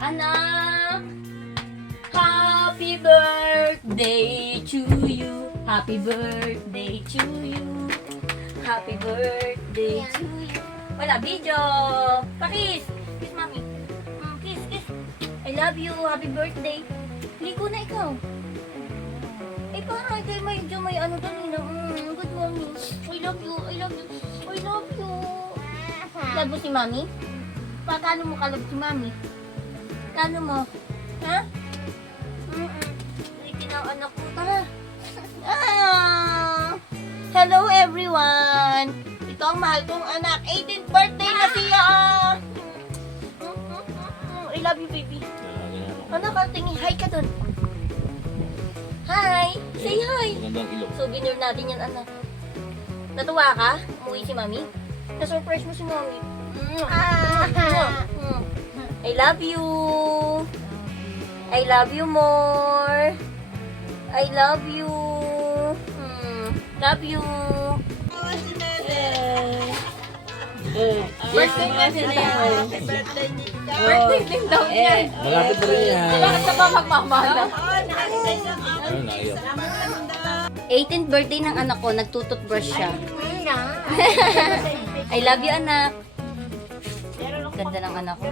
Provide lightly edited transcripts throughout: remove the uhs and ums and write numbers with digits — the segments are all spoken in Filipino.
Anak, happy birthday to you. Happy birthday to you. Happy birthday to you. Wala, video. Pakis. Kiss, mami. Kiss, kiss. I love you. Happy birthday. Ligo na ikaw. Eh, parang kayo may ano kanina. Good morning. I love you. I love you. I love you. Love mo si mami? Paano mo kalab si mami? Paano mo? Ha? Hindi na anak ko. Tara. Hello everyone! Ito ang mahal kong anak. 18th birthday na siya! I love you, baby. Anak, tingin. Hi ka dun. Hi! Say hi! Magandang ilok. Souvenir natin yan, anak. Natuwa ka? Umuwi si mami? Na-surprise mo si mami. I love you! I love you more! I love you! Love you! Birthday kasi na yan. Birthday nito. Birthday din daw yan. Malapit na rin yan. Bakit ka ba magmamahal? Ano, naiyak. 18th birthday ng anak ko, nagtututbrush siya. I love you, anak. Ganda ng anak ko.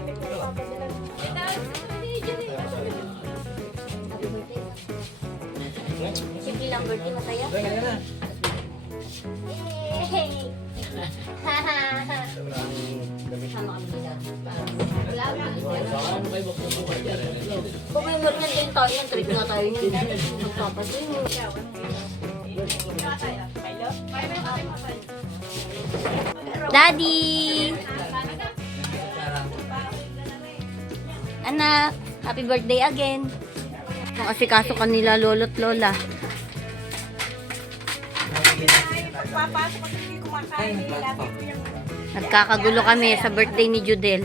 Simple lang birthday, masaya. Sama kami dito. Kung may umat din tayo, trip nga tayo yun. Magpapasin yun. Daddy! Anak, happy birthday again. Kung asikaso kanila lolo't lola. Nagkakagulo kami sa birthday ni Judel.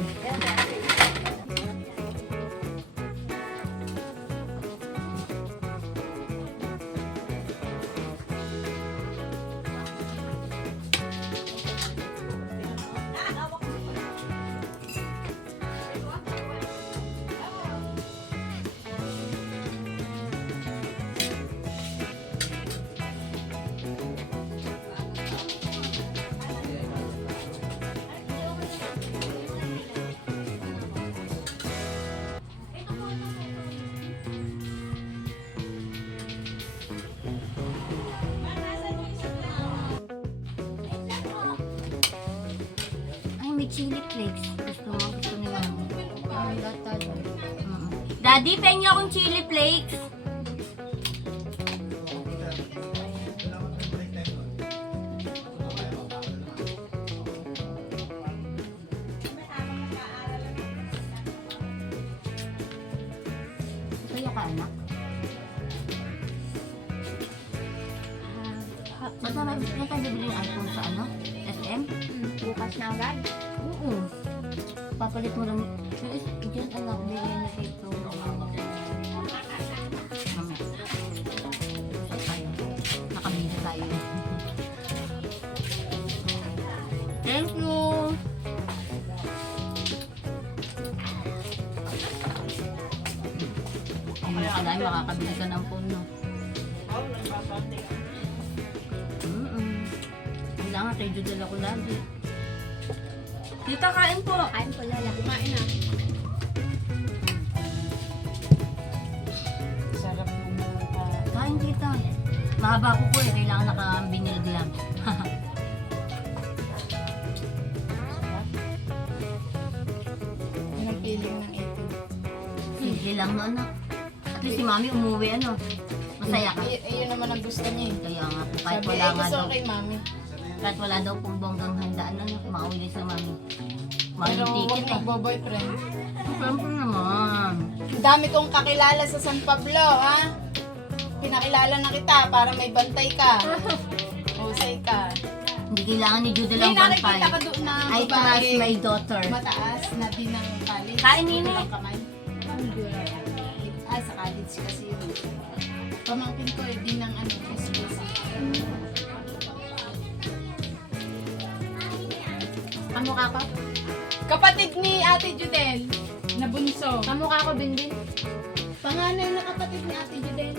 Ay, may chili flakes. Gusto ni mami. Daddy, pengen akong chili flakes. Kaya ka, anak? Ba't naman tayo bibili yung iPhone sa ano? SM? Bukas na agad. Oo. Papalit mo lang. Diyan anak, bigay na sa ito. Nakamisa tayo. Thank you! Ang mga kalahin, makakabili ka ng phone, no? Kailangan kay Judel ako lagi. Tita, kain po! Kain po, Lola. Kumain na. Sarap mo pa. Kain, tita. Mahaba ko po eh. Kailangan naka-vinyl gloves. Yun ang feeling ng ito. Simple lang no, anak. At least si mami umuwi, ano. Masaya ka. Yun naman ang gusto niya eh. Kaya nga po, kahit Sabi, wala nga gusto daw. ko kay mami. Kahit wala daw pong bonggang handaan, ano. Makauwi sa mami. Mahal Pero yung huwag ticket eh. magbo-boyfriend. Siyempre naman. Ang dami kong kakilala sa San Pablo, ha? Pinakilala na kita para may bantay ka. Husay ka. Hindi kailangan ni Judel May ang bantay. nakikita ka doon na I trust babae my daughter. mataas na din ng college. Kain, Nini. Ang kamay. Sa college kasi yun. Pamangkin ko eh, din ng ano, SPC. Ano ka pa? Kapatid ni Ate Judel, na bunso. to? Kamukha ko, Binbin. Panganay na kapatid ni Ate Judel.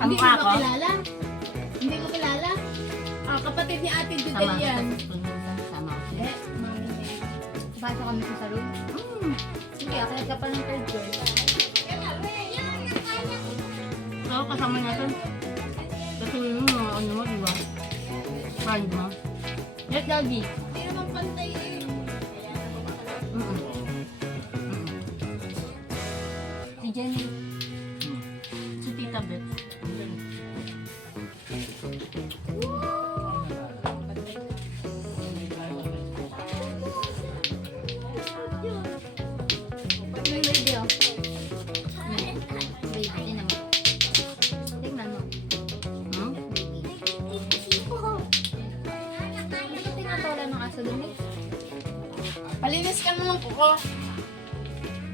Hindi Kamukha ko ko? ba kilala? Hindi ko kilala? Ah, kapatid ni Ate Judel yan. Sama ko. Eh, mami. Pasok kami sa salon. Sige, ako ka pa ng third floor. Oo, kasama natin. Kasi yun, mga ano mo, diba? Friend mo. Yes, Daddy. Hindi naman pantay eh. Si Jenny. Si Tita Beth. May baby, oh. Baby, tingnan mo. Tingnan mo. Hmm? Hindi ko tinatawalan ng aso dun eh. Palinis ka naman kuko.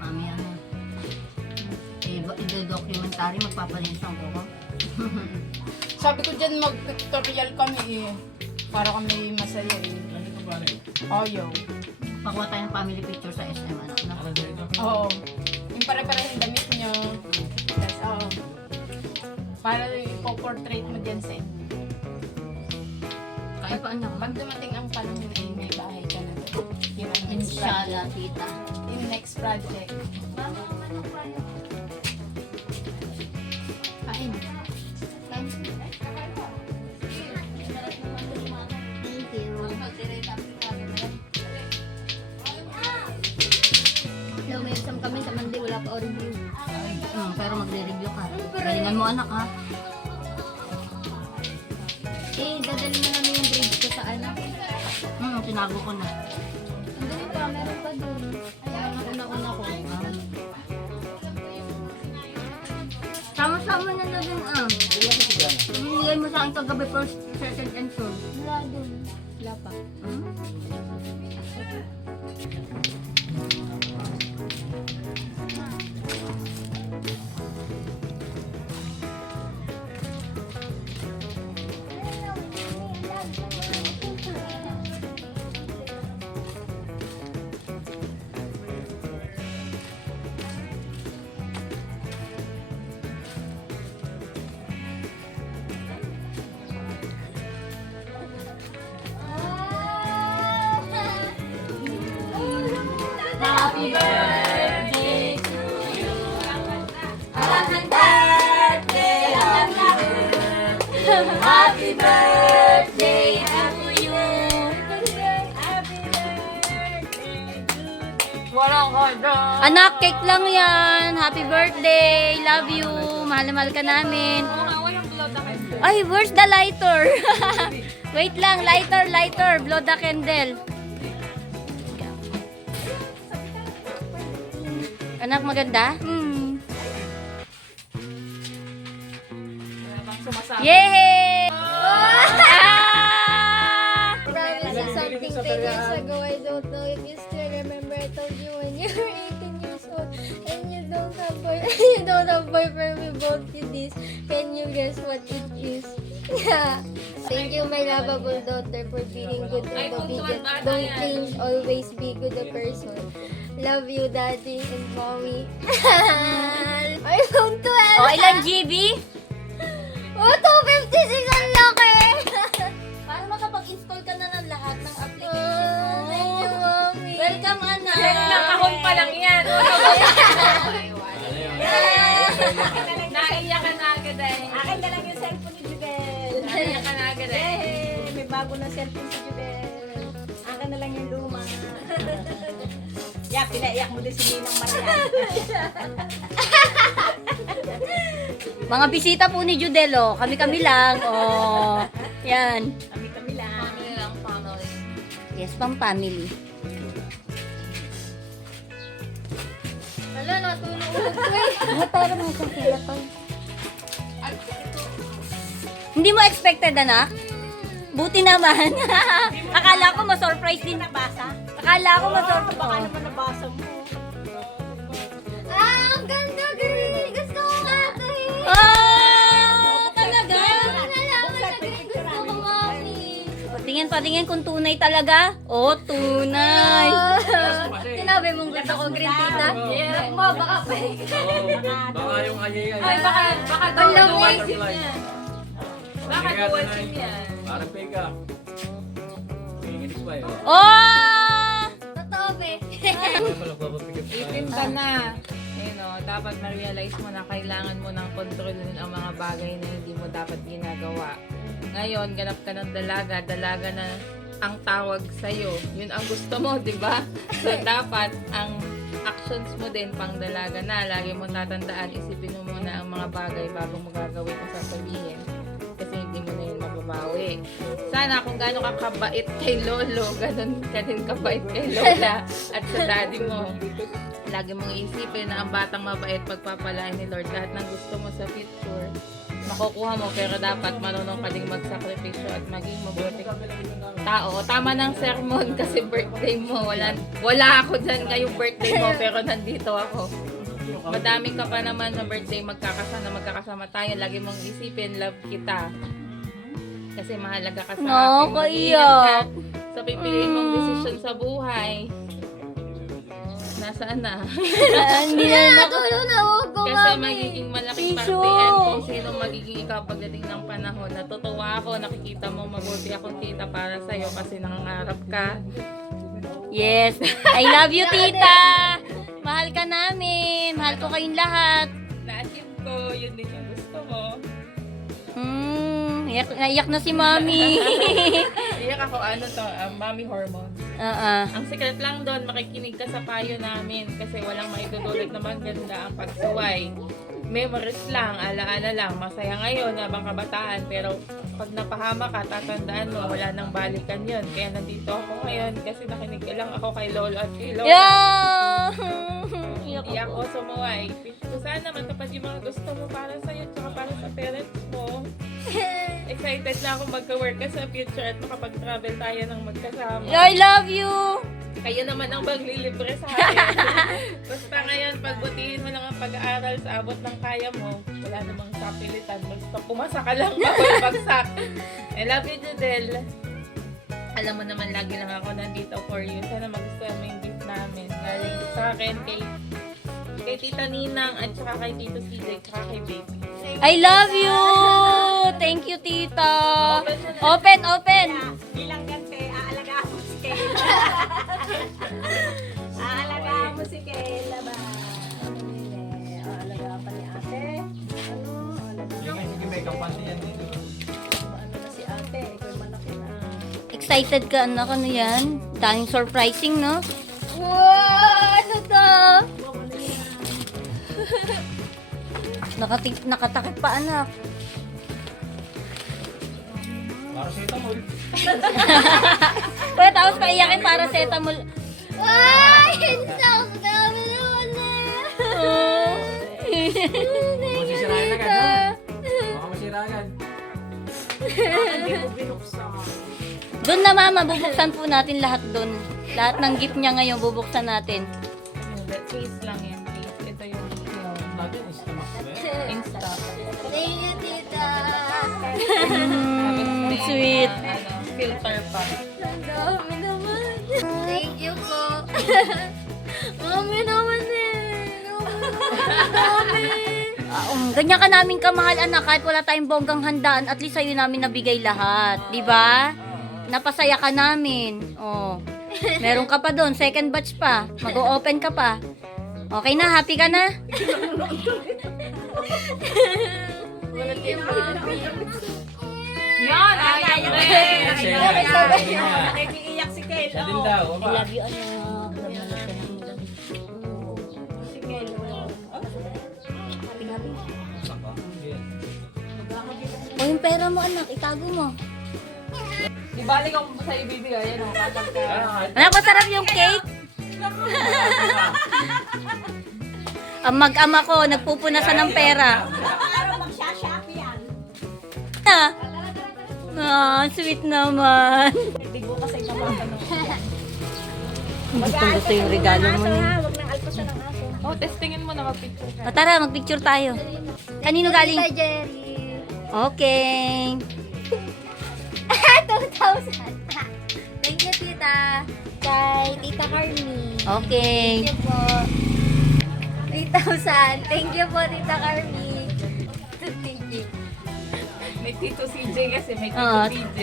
Mami, ano? I-documentary, magpapalinis ang kuko. Sabi ko dyan mag-pictorial kami eh. Para kami masaya eh. Ayaw. Pakuha tayo ng family picture sa SM, ano? Oo. Yung pare-pare yung damit nyo. Tapos, oo. Para ipo-portrait mo dyan sa inyo. Kaya pa ano? Pag dumating ang panahon ay may bahay ka na doon. Yung ang next project. Inshallah, tita. Yung next project. Kain. Kain. Thank you. No, may exam kami sa Monday. Wala pa o review. Pero magre-review ka. Galingan mo, anak, ha? Eh, dadalhin na namin yung grades ko sa ano. Tinago ko na. Andun pa, meron pa dun. Kaya nga una-una ko. Sama-sama na na din, Binigay mo sa akin kagabi first, second, and third. Wala dun. Wala pa. Happy birthday to you. Happy birthday, happy birthday to you. Happy birthday to you. Walang order. Anak, cake lang yan. Happy birthday. Love you. Mahal na mahal ka namin. Ay, where's the lighter? Wait lang. Lighter. Blow the candle. Anak, maganda? Yay! Ah! Promise something 10 years ago. I don't know if you still remember. I told you when you were 18 years old and you don't have boyfriend. We both did this. Can you guess what it is? Yeah. Thank you, my lovable daughter, for being good and obedient. Don't change. Always be good a person. Love you, daddy and mommy. iPhone 12. Oh, ilan GB? Oh, 256 ang laki! Para makapag-install ka na ng lahat ng application. Thank you, mommy. Welcome, anak. Nakahon pa lang yan. Naiyak ka na agad eh. Akin na lang yung cellphone ni Jubel. Naiyak ka na agad eh. Yay! May bago na cellphone si Jubel. Akin na lang yung luma. Pinaiyak mo din si Ninang Maria. Mga bisita po ni Judelo. Kami-kami lang. Oh, yan. Kami-kami lang. Yes, pang family. Wala, natulog ulit ko eh. Para mo sa telephone. Hindi mo expected, anak? Buti naman. Akala ko ma-surprise din. Nabasa? Akala ko ma-surprise. Baka naman nabasa mo. Ah, ang ganda, girl! Gusto ko nga ito eh! Talaga? Nalaman na green gusto ko, mommy! Patingin kung tunay talaga. Oh, tunay. sinabi mong gusto ko green, tita? Hirap mo, baka fake. Baka yung ayay. Ay, baka Ang dual lamig. SIM yan. Baka dual SIM yan. Parang fake ka. Pinginis pa yun. Oh! Totoo, be. Itinda na. Dapat ma-realize mo na kailangan mo ng kontrolin ang mga bagay na hindi mo dapat ginagawa. Ngayon, ganap ka ng dalaga na ang tawag sa'yo. Yun ang gusto mo, di ba? So, dapat ang actions mo din pang dalaga na. Lagi mo tatandaan, isipin mo muna ang mga bagay bago mo gagawin o sasabihin. Kasi hindi mo na yun mababawi. Sana kung gaano ka kabait kay Lolo, ganun ka din kabait kay Lola at sa daddy mo. Lagi mong isipin na ang batang mabait pagpapalain ni Lord. Lahat ng gusto mo sa future, makukuha mo. Pero dapat marunong ka ding magsakripisyo at maging mabuting tao. Tama ng sermon kasi birthday mo. Wala ako dyan ngayong birthday mo pero nandito ako. Madami ka pa naman na birthday magkakasama tayo. Lagi mong isipin, love kita. Kasi mahalaga ka sa akin. Mag-iingat ka sa pipiliin mong desisyon sa buhay. Nasaan na? Hindi na natulo na ako, Kasi magiging malaking parte yan kung sino magiging ikaw pagdating ng panahon. Natutuwa ako, nakikita mo mabuti akong tita para sa'yo kasi nangangarap ka. Yes. I love you, tita. Mahal ka namin. Mahal ko kayong lahat. Na-achieve ko, yun din yung gusto mo. Naiyak na si mami. Iyak ako, mommy hormone. Ang secret lang doon, makikinig ka sa payo namin kasi walang maidudulot na maganda ang pagsuway. Memories lang, alaala lang, masaya ngayon habang kabataan, pero pag napahama ka, tatandaan mo, wala nang balikan yun. Kaya nandito ako ngayon kasi nakinig lang ako kay Lolo at kay Lola. Yeah! Hindi ako sumuway. So sana matupad yung mga gusto mo para sa'yo at para sa parents mo. Excited na ako magka-work ka sa future at makapag-travel tayo ng magkasama. I love you. Kayo naman ang maglilibre sa akin. Basta ngayon, pagbutihin mo lang ang pag-aaral sa abot ng kaya mo. Wala namang kapilitan. Basta pumasa ka lang, bawal bagsak. I love you, Judel. Alam mo naman, lagi lang ako nandito for you. Sana magustuhan mo yung gift namin. Galing sa akin, kay Tita Ninang, at saka kay Tito CJ, at saka kay Baby. I love you. Thank you, tita. Open. Bilang gante, aalagaan mo si Kayla. Aalagaan mo si Kayla ba? Aalagaan pa ni ate. Sige, may kampanya yan dito. Ano na si ate? Ikaw yung malaki na. Excited ka, anak. Ano yan? Daming surprising, no? Wow! Ano to? Nakatakip pa, anak. Para sa ito mo. Pwede tapos paiyakin para setamol. Ay! Ang dami naman Masisirayan agad, ha? Baka masira agad. Hindi mo binuksan. Doon na, mama. Bubuksan po natin lahat doon. Lahat ng gift niya ngayon, bubuksan natin. Case lang yan, case. Ito yung Natin is namak. Insta. Thank you, tita. Sweet. Filter pa. Ang dami naman. Thank you po. Mami naman eh. Ang dami. Ganyan ka namin kamahal, anak. Kahit wala tayong bonggang handaan, at least sa'yo namin nabigay lahat. Di ba? Napasaya ka namin. Oh. Meron ka pa doon. Second batch pa. Mag-o-open ka pa. Okay na? Happy ka na? Yan! Ayaw mo Nakikiiyak si Kayla. Siya din daw. I love you, anak. Si Kayla. O, yung pera mo, anak. Itago mo. Di balik ako sa ibibigay. Yan o, kapag ka. Anak, masarap yung cake. Ang mag-ama ko, nagpupunasan ng pera. Araw magsha-shopee yan. Sweet naman. Bigo kasi naman. Gusto yung regalo mo niya. Huwag nang alpasan ng aso. Oh, testingin mo na mag-picture ka. O, tara, magpicture tayo. Kanino Tita galing? Jerry. Okay. 2,000. Thank you, tita. Sa kay Tita Carmi. Okay. Thank you po. 3,000. Thank you po, Tita Carmi. Thank you. May Tito CJ kasi, may Tito Oo. PJ.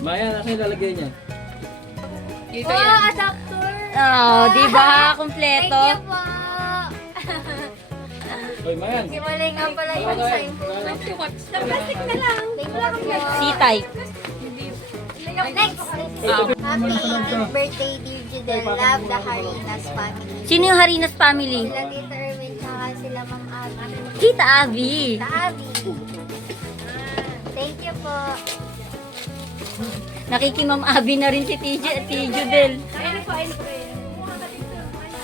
Maya, nasa yung lalagay niya? Dito Oh, yan. adapter. Oh, di ba? Thank Kompleto. you po. Hoy, Mayan. Himali nga pala yung sa improvement. Plastic na lang. Thank you po. C-type. Next. Happy birthday, dear Judel. Love the Harinas family. Sino yung Harinas family? Sila Tita Erwin, tsaka sila Ma'am Abby. Tita Abby. Tita Abby. Thank you po. Nakikimam Abby na rin si Tijo Del.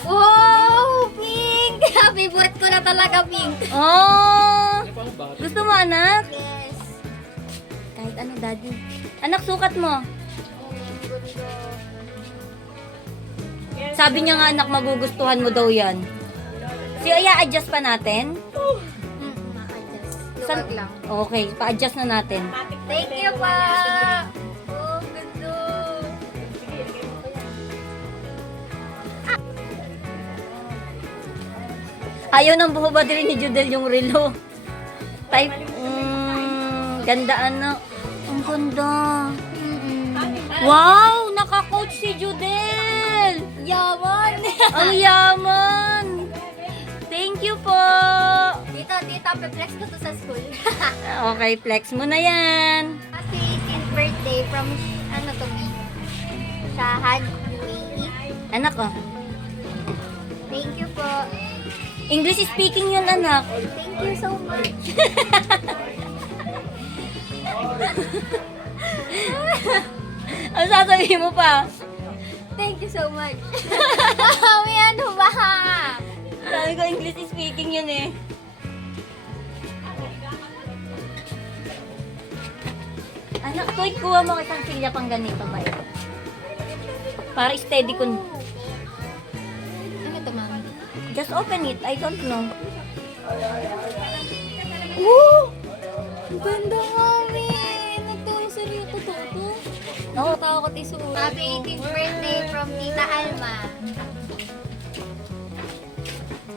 Wow! Pink! Favorite ko na talaga, Pink. Oh! Ano pa ang bakit? Gusto mo, anak? Yes. Kahit ano, daddy. Anak, sukat mo. Sabi niya nga, anak, magugustuhan mo daw yan. So, i-adjust pa natin? Adjust. San- Luwag lang. Okay, pa-adjust na natin. Thank you pa! Oh, ganda. Ayaw ng buhubad rin ni Judel yung relo. Type, ganda anak. Ang ganda. Wow! Naka-coach si Judel! Yaman! Ang yaman! Thank you po! Tita, pe-flex ko to sa school. Okay, flex mo na yan. Happy 18th birthday from, ano to, B? Shahad UAE. Anak, oh. Thank you po. English speaking yun, anak. Thank you so much. Ano sasabihin mo pa? Thank you so much. May ano ba? Sabi ko, English speaking yun eh. Anak, toy, kuha mo isang silya pang ganito ba eh? Para steady kun. Ano to, mami? Just open it, I don't know. Oh! Ang ganda, mami! Nagturo sa iyo, totoo to? Oo. Natakot isuot. Happy 18th birthday from Tita Alma.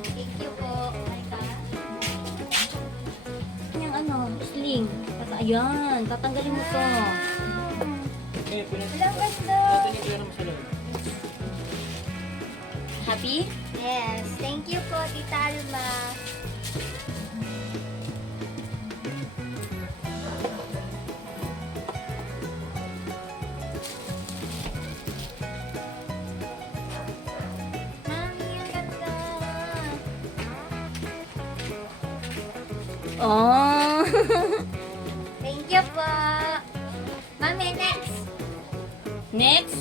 Thank you po. Yung ano, sling. Ayan, tatanggalin mo to. Eh, pinag- Ang ganda! natin yung pera mo sa loob. Happy? Yes, thank you po, Tita Alma. Mami, ang ganda. Oh. Thank you po. Mami, next. Next.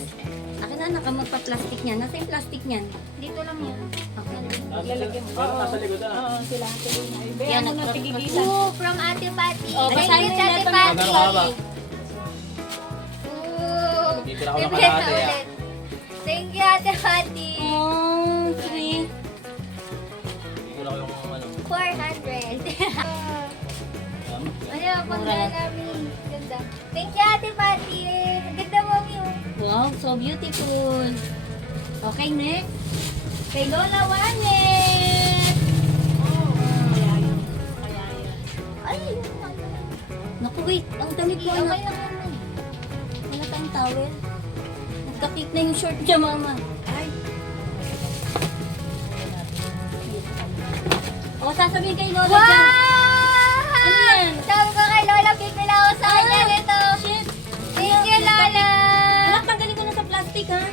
Akin na, magpa-plastic niyan. Nasa yung plastic niyan? Dito lang yan. Okay. Lalagyan mo. Parang nasa likod ah. Oo, sila. Yan, Bayan mo na tigigilan. Ooh, from Ate Patty. Oh, Thank basahin you, mo Ate yung letter Patty. mo. Gano'n ka ba? Ooh. Dito na ako Bibigyan nakalate, ka ah. ulit. Thank you, Ate Patty. Oh, sweet. Hindi ko lang yung ano. 400. Ano, pang Mura lang. namin. Ganda. Thank you, Ate Patty. Ang ganda mo yun. Wow, so beautiful. Okay, next. Kay Lola Wanet. Ay, Naku, wait. Ang damit ko, okay anak. lang naman. Wala tayong towel. Nagkakit na yung short niya, mama. Ay, O, sasabihin kay Lola Wow! dyan. Ano yan? Sabi ko kay Lola, bibili ako sa kanya nito. Shit. Thank you, Lola. Anak, tanggalin ko na sa plastic, ha?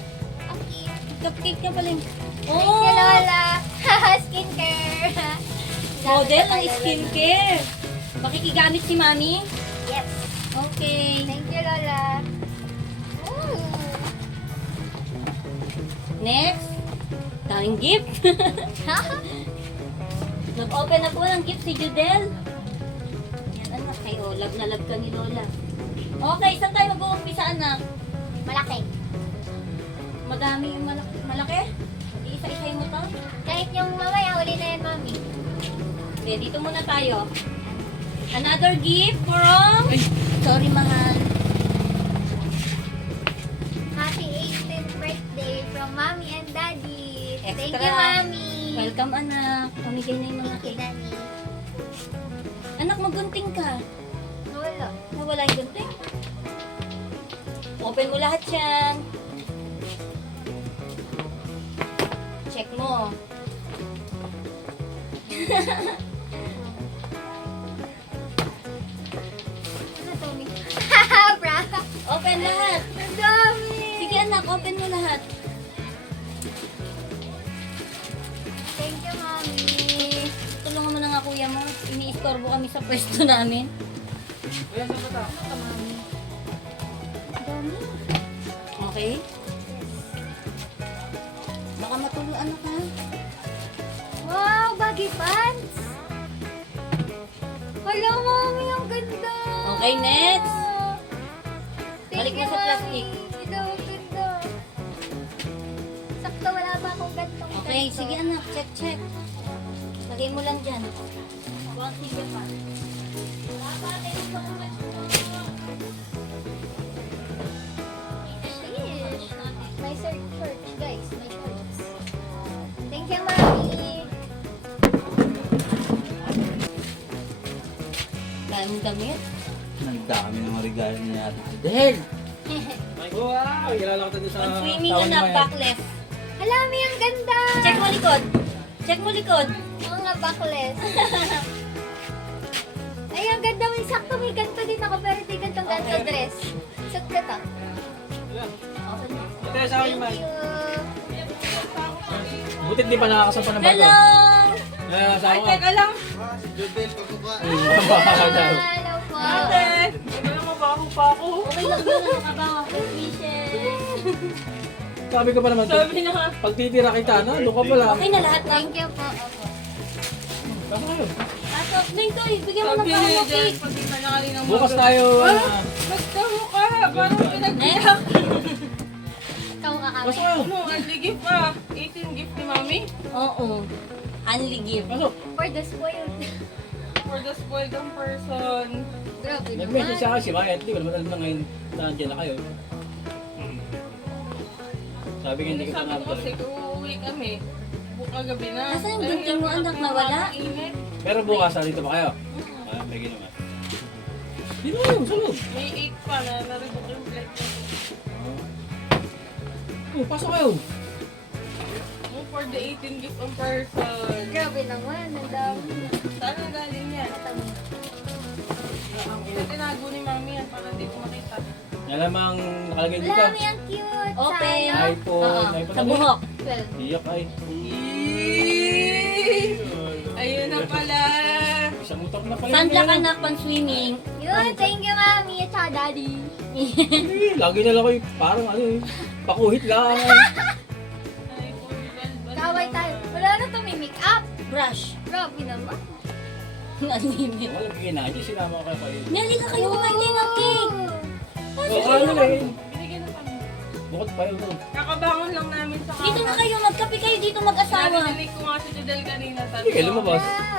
Okay. Cupcake niya pala yung... Thank you, Lola. Skincare. Model ng skincare. Makikigamit si Mami? Yes. Okay. Thank you, Lola. Ooh. Next. Daming gift. Nag-open na po ng gift si Judel. Yan, anak. Kay love na love ka ni Lola. Okay, saan tayo mag-uumpisa, anak? Malaki. Madami yung malaki? Iisa-isay mo to? Kahit yung mamaya, uli na yan, Mami. Okay, dito muna tayo. Another gift from... Sorry, mahal. Happy 18th Thank Extra. you, Mami. Welcome, anak. Pamigay na yung mga Thank you, cake. Daddy. Anak, magunting ka. Wala. Nawala yung gunting. Open mo lahat yan. Check mo. Ano to, Mi? Haha, bra. Open lahat. Ang dami. Sige anak, open mo lahat. Thank you, Mami. Tulungan mo na nga kuya mo. Iniistorbo kami sa pwesto namin. Kuya, saan ba ta? Dami. Okay? Baka matulog anak ha. Wow, baggy pants. Hello, Mami. Ang ganda. Okay, next. Thank Balik mo you, sa plastic. Mami. Ito, ang ganda. Sakto, wala pa akong gantong Okay, ganito. sige anak. Check. Lagay mo lang dyan. Huwag sige pa. Sheesh. My shorts, guys. My shorts. Thank you, Mami. Daming damit. Ang dami ng regalo ni Ate Fidel. Wow! Kilala ko tayo sa... Pag swimming tawag anak, naman yan. back left. Alami, ang ganda. Check mo likod. Check mo likod. Mga backless. Ay, ang ganda. May sakto. May ganito din ako. Pero di gantong ganto Okay. dress. Suot ka to. Open mo. Ito yung sa akin, Thank man. you. Butit di pa nakakasampa ng bago. Hello! Sa ako. Teka lang. Hello po. Teka lang, mabaho pa ako. Okay lang yun. Ano ka ba? Fishes. Sabi ko pa naman, Sabi na nga. pag titira kita na, doon ka pala. Okay na lahat ng... Thank you po. Opo. Baka kayo. Ato, Ningtoy, bigyan mo ng Sabi kaho niya mo dyan, cake. pag di pa nakalinang Bukas maga. tayo, Magkaho ka. Parang Next. pinagbiyak. Ikaw kakawin. pasok kayo. Ano, only gift pa. 18 gift ni Mami. Oo. Unli gift. Pasok. For the spoiled. For the spoiled ang person. Grabe Nag-message naman. siya kasi, Maya, di ko naman alam na ngayon nandiyan na kayo. Sabi nga, hindi ko Sabi pa ko kasi, kung uuwi kami, buka gabi na. Nasaan yung Ay, gunting mo, anak? Nawala? Ang init. Pero bukas, dito pa kayo. Pwede naman. Di ba yung sa loob? May 8 pa na naribok yung flight ko. Oh, pasok kayo. Oh, for the 18 gift ang person. Grabe naman. Ang dami. Saan ang galing yan? Kasi tinago ni Mami yan para hindi ko makita. Yan lamang nakalagay dito. Lami, ang cute. Open. Sana. iPhone, Oo. iPhone Sa ano? buhok. 12. Iyak ay. Ayun na pala. Isang motor na pala. Sandla yan. ka na pang swimming. Yun, thank you, Mami. At saka, Daddy. Eh, lagi na lang kayo, parang ano eh, pakuhit lang. iPhone 12. Kaway tayo. Wala na to, may make-up. Brush. Grabe naman. Unlimited. Walang ginaya, sinama ka kayo. Nali ka kayo kumain ng cake. O ano lang eh, Binigyan na kami. bukod pa yun. Kakabangon lang namin sa Dito na kayo, magkape kayo dito mag-asawa. Narinig ko nga si Judel kanina. Sabi Hindi kayo ko, lumabas. Wow.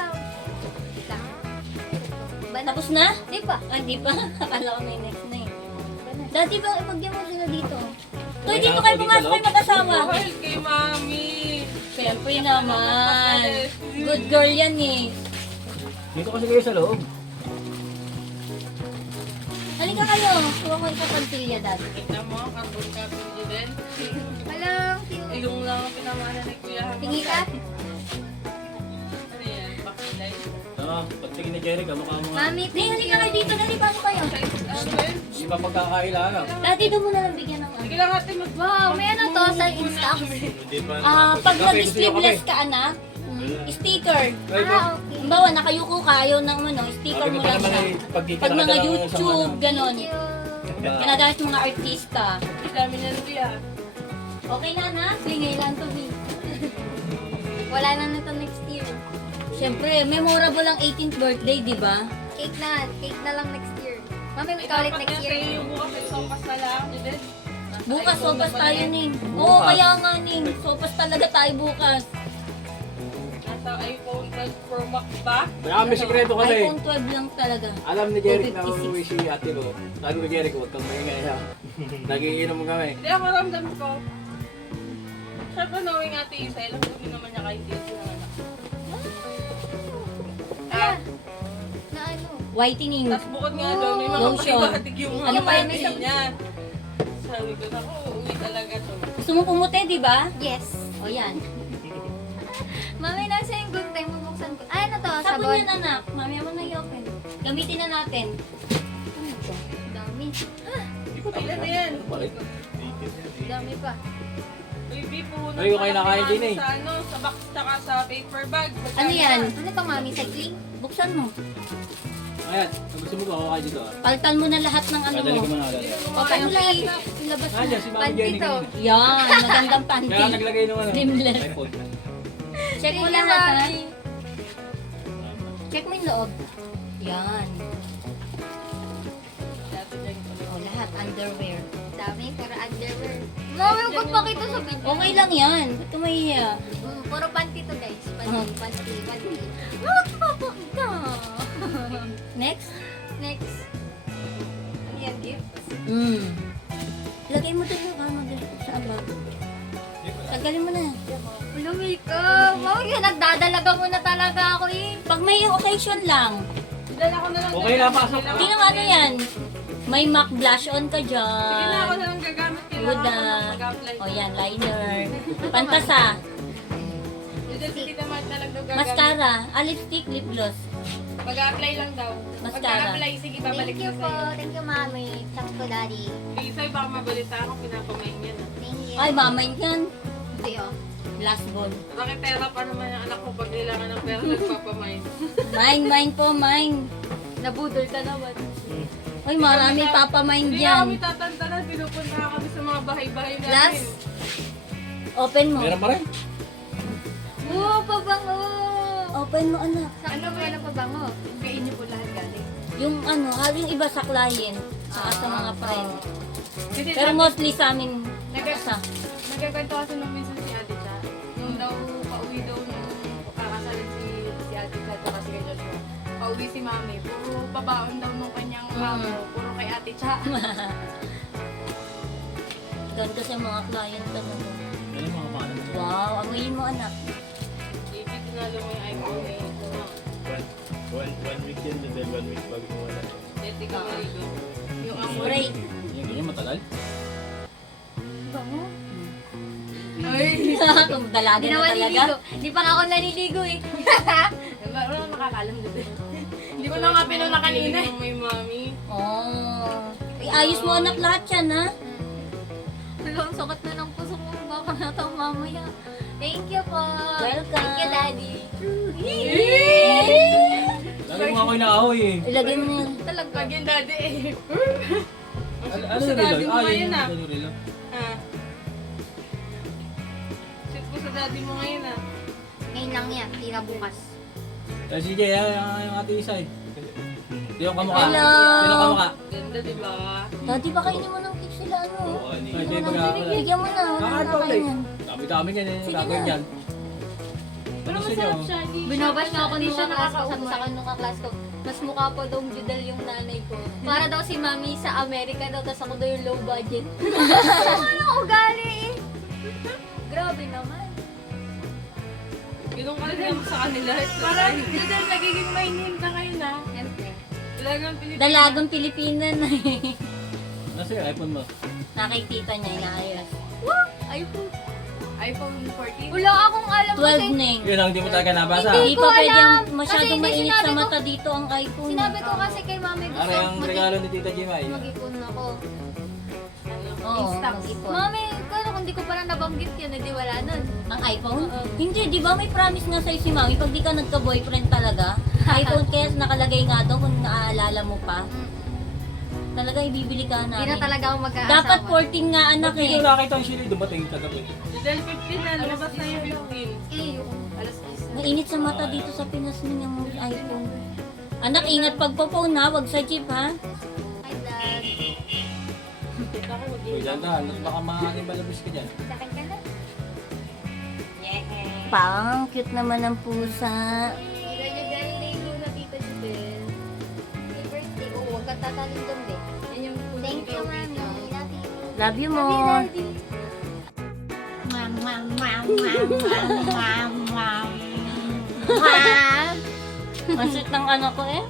Ba na? Tapos na? Di ba? Ah, di pa. Akala ko may next na eh. Dati ba, ipagyan mo sila dito. Toy, dito kayo pumasok kayo mag-asawa. mahal kay Mami. Siyempre naman. Good girl yan eh. Dito kasi kayo sa loob. Halika kayo. Kuha ko sa pantilya dati. Kita mo, carbon copy ni Judel. Walang cute. Ilong lang ang pinamana ni Kuya. Tingi ka? Ano yan? Bakilay. Pagtingin ni Jerica, mukha mo nga. Mami, Di, halika kayo dito. Dali, pasok kayo. Hindi pa pagkakailangan. Dati doon mo na lang bigyan ng Sige ano. lang ate, mag- wow, may ano to sa Insta. Pag Kape, gusto niyo nag-sleeveless kape? ka anak, sticker. Ay, Ah, okay. Halimbawa, nakayuko ka, ayaw ng ano, sticker sabi mo ko pa lang naman siya. eh, pagkikita Pag ka mga lang sa YouTube, ganon. Thank you. Kanadahit mga artista. Ang dami niyan Kuya. Okay na na? Sige lang to be. Wala na nito next year. Siyempre, memorable ang 18th birthday, di ba? Cake na lang next year. Mami, may ka ulit Dapat next nga year. sa'yo yung bukas ay sopas na lang, Judel. Bukas, iPhone sopas na pa tayo, yan. Ning. Oo, kaya nga, Ning. Sopas talaga tayo bukas. Nasa iPhone 12 Pro Max ba? Kaya may sikreto kasi. iPhone 12 lang talaga. Alam ni Jeric na 256. umuwi si ate ko. Sabi ko Jeric, huwag kang maingay ha. Nagiinom kami. Hindi ako ramdam ko. Siyempre, knowing Ate Isa, alam ko din naman niya kahit hindi sila anak. Na ano? Whitening. Tapos bukod nga doon, may mga Lotion. pakibatik yung mga Ano pa yun? ate niya. Sabi ko, naku, uuwi talaga to. Gusto mo pumuti, di ba? Yes. O yan. Mami, nasa yung good time mo buksan ko. Ay, ano to? Sabon yan, anak. Mamaya mo na i-open. Gamitin na natin. Dami. Ilan na yan? Bakit? Dami pa. Baby, puhunan Ay, yung kayo nakain din eh. sa ano, sa box tsaka sa paper bag. Ano yan? Ano to, Mami? Cycling? Buksan mo. Ayan, gusto mo ba ako kayo dito? Paltan mo na lahat ng ano Dadali mo. ko muna agad. O, paano lahat? Ilabas mo. Nandiyan, si Mami Panty Jenny to. kanina. Yan, magandang panty. Kaya naglagay nung ano. Slimless. iPhone. Check mo Sige, lahat, ha? Mami. Check mo yung loob. Yan. O, lahat. Underwear. Dami, pero underwear. Mami, huwag pakita sa video. Okay lang yan. Ba't ka mahiya? Puro panty to, guys. Oh. Panty. Huwag papakita. Next? Next. Yan, gift. Lagay mo doon yung ano doon sa abang. Tagalin mo na. Ulumi ka. Mami, nagdadalaga mo na talaga ako eh. Pag may occasion lang. Dala ko na lang. Okay na, pasok. Hindi naman ano yan. May MAC blush on ka Sige na, ako dyan. na lang gagamit. Kailangan Huda. ko na mag-apply. O yan, liner. Pantasa. Dito si Tita Mart na lang daw gagamit. Mascara. Lipstick, lip gloss. Mag-a-apply lang daw. Mascara. Mag-a-apply, sige, babalik Thank you na po. sa'yo. Thank you, Mami. Thank you, Daddy. Lisa, baka mabalita ako, pinapamain niya na. Thank you. Ay, mamain yan. Hindi, oh. Last ball. Bakit pera pa naman yung anak ko pag kailangan ng pera nagpapamain? Mine po, mine. Nabudol ka naman. Uy, marami papamain Hindi na kami dyan. tatantanan, pinupunta kami sa mga bahay-bahay namin. Last. Open mo. Meron pa rin? Oo, pabango. Open mo, anak. Ano ba yung pabango? Kain niyo po lahat galing. Yung ano, yung iba sa client. Saka sa mga friend. Kasi Pero mostly sa amin, Nag- sa nagkakwento kasi nung minsan si Ate Cha, nung daw pauwi daw nung kakasalan si Ate Cha at si Joshua. Pauwi si Mami, puro pabaon daw nung kanyang mamo, puro kay Ate Cha. doon kasi ang mga client talaga. Ano yung mga pangalan mo? Wow, amoyin mo, anak. Baby, tinalo mo yung iPhone eh. One week din, and then 1 week bago mo wala. Deti ka maligo. Yung amoy. Spray. Yung ganyan matagal? Bango. Ay! Kung dalaga Hindi na naman talaga. naliligo. Hindi pa nga ako naliligo eh. Wala nang nakakalam dito. Hindi ko na nga pinuna kanina eh. May mami. Oh. Ayos mo, anak, lahat yan, ha? Wala, ang sakit na ng puso ko. Baka na ito mamaya. Thank you po. Welcome. Thank you, Daddy. Lagi mo ako inaahoy eh. Ilagay mo na yan. Talaga. Pag yung daddy eh. Ano Sa yung daddy relo? mo Ah, ngayon yun ah. yung relo. Ha? Shoot ko sa daddy mo ngayon ah. Ngayon lang yan. Tira bukas. Eh, si Jay, yung ate isa eh. Sino kamukha? Hello. Sino kamukha? Ganda diba? Dati ba kainin mo ng cake sila, ano? Ay, Jay, mag-aaral. Bigyan mo na. Wala Kakain na pa ulit. kainin. Dami-dami yan eh. Sige Gagawin na. yan. Ano sa inyo? Binabash nga ako Hindi nung siya kaklas ko. Sabi nakakaumay. sa akin nung kaklas ko, mas mukha po daw Judel yung nanay ko. Para daw si Mami sa Amerika daw, tapos ako daw yung low budget. Ano ugali eh? Grabe naman. Ganun ka lang sa kanila. Parang dahil nagiging mainin ka kayo na. Siyempre. Talagang Pilipino. Dalagang Pilipina na eh. Nasa yung iPhone mo? Nakikita niya, inaayos. iPhone. iPhone 14. Wala akong alam 12 Neng. Yun ang hindi mo talaga nabasa. Hindi ko pa pwede alam. ang Kasi masyadong hindi mainit sinabi sa ko- mata dito ang iPhone. Sinabi ko kasi kay Mami gusto Para yung regalo ni Tita Jimay. mag-ipon ako. Oo, Instax. mag-ipon. Mami, kung hindi ko pala nabanggit yun, hindi wala nun. Ang iPhone? Hindi, di ba may promise nga sa'yo si Mami pag di ka nagka-boyfriend talaga? iPhone kaya nakalagay nga doon kung naaalala mo pa. Talaga ibibili ka Hindi na namin. talaga ako mag-aasawa. Dapat 14 nga anak Hindi eh. ko nakita ang sili dumating kagabi. Dahil 15 na, lumabas na yung 15. Eh, yung Alas 10. Mainit sa mata dito sa Pinas ng iPhone. Anak, ingat pagpo-phone ha, wag sa jeep ha. Hi, Dad. Uy, dandahan. Baka maaking balabis ka dyan. Sa akin ka na. Pang, cute naman ang pusa. Ganyan dahil naigo na Tita Jubel. Happy birthday. Oo, huwag ka tatalon doon, be. Yan yung Thank you, Mami. Love you. Love you Love you, more. Daddy. Mama. Ang sweet ng anak ko eh.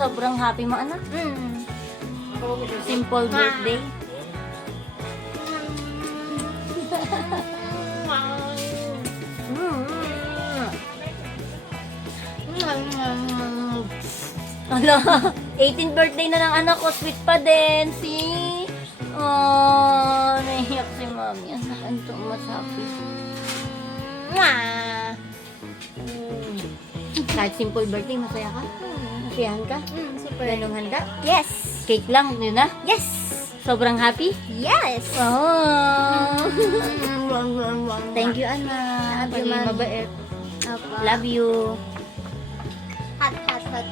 Sobrang happy mo anak. Simple birthday. Ala, 18th birthday na ng anak ko. Sweet pa din. See? Oh, nahiyak si mami. Ang too much happy. Kahit simple birthday, masaya ka? Masayahan ka? Super. Ganong handa? Yes. Cake lang, yun na? Yes. Sobrang happy? Yes. Oh. Thank you, anak. Love you, Paging Mami. mabait. Apa. Love you. Hot, hot, hot.